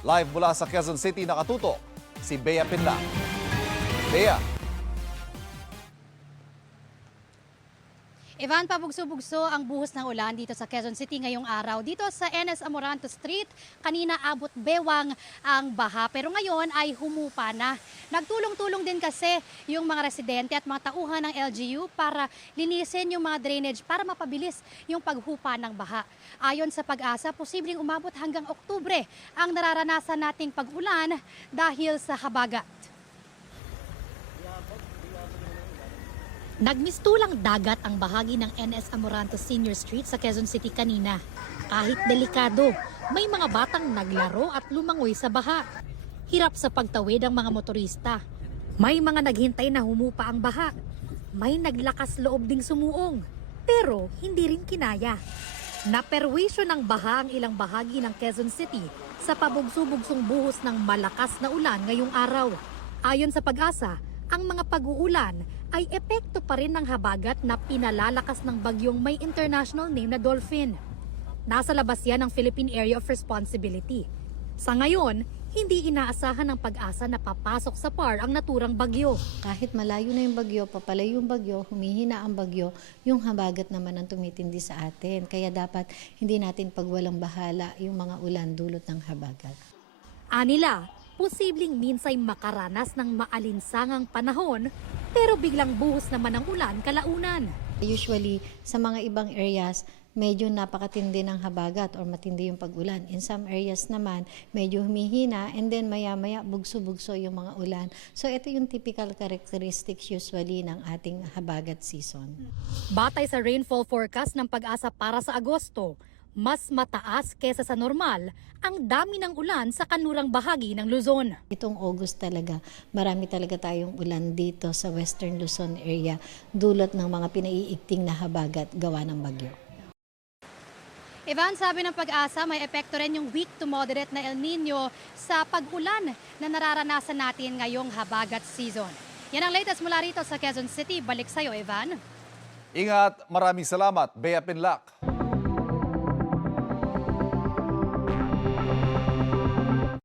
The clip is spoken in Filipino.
Live mula sa Quezon City nakatuto si Bea Pinla. Bea. Ivan, pabugso-bugso ang buhos ng ulan dito sa Quezon City ngayong araw. Dito sa NS Amoranto Street, kanina abot bewang ang baha. Pero ngayon ay humupa na. Nagtulong-tulong din kasi yung mga residente at mga tauhan ng LGU para linisin yung mga drainage para mapabilis yung paghupa ng baha. Ayon sa Pag-asa, posibleng umabot hanggang Oktubre ang nararanasan nating pag-ulan dahil sa habagat. Nagmistulang dagat ang bahagi ng NS Amoranto Senior Street sa Quezon City kanina. Kahit delikado, may mga batang naglaro at lumangoy sa baha. Hirap sa pagtawid ang mga motorista. May mga naghintay na humupa ang baha. May naglakas loob ding sumuong. Pero hindi rin kinaya. Naperwisyo ng baha ang ilang bahagi ng Quezon City sa pabugso-bugsong buhos ng malakas na ulan ngayong araw. Ayon sa Pag-asa, ang mga pag-uulan ay epekto pa rin ng habagat na pinalalakas ng bagyong may international name na Dolphin. Nasa labas yan ng Philippine Area of Responsibility. Sa ngayon, hindi inaasahan ng Pag-asa na papasok sa PAR ang naturang bagyo. Kahit malayo na yung bagyo, papalayo yung bagyo, humihina ang bagyo, yung habagat naman ang tumitindi sa atin. Kaya dapat hindi natin pagwalang bahala yung mga ulan dulot ng habagat. Anila, posibleng minsay makaranas ng maalinsangang panahon, pero biglang buhos naman ang ulan kalaunan. Usually, sa mga ibang areas, medyo napakatindi ng habagat or matindi yung pag-ulan. In some areas naman, medyo humihina and then maya-maya bugso-bugso yung mga ulan. So ito yung typical characteristics usually ng ating habagat season. Batay sa rainfall forecast ng Pag-asa para sa Agosto, mas mataas kesa sa normal ang dami ng ulan sa kanlurang bahagi ng Luzon. Itong August talaga, marami talaga tayong ulan dito sa Western Luzon area dulot ng mga pinaiigting na habagat gawa ng bagyo. Ivan, sabi ng Pag-asa, may epekto rin yung weak to moderate na El Nino sa pag-ulan na nararanasan natin ngayong habagat season. Yan ang latest mula rito sa Quezon City. Balik sa'yo, Ivan. Ingat, maraming salamat, Bea Pinlac.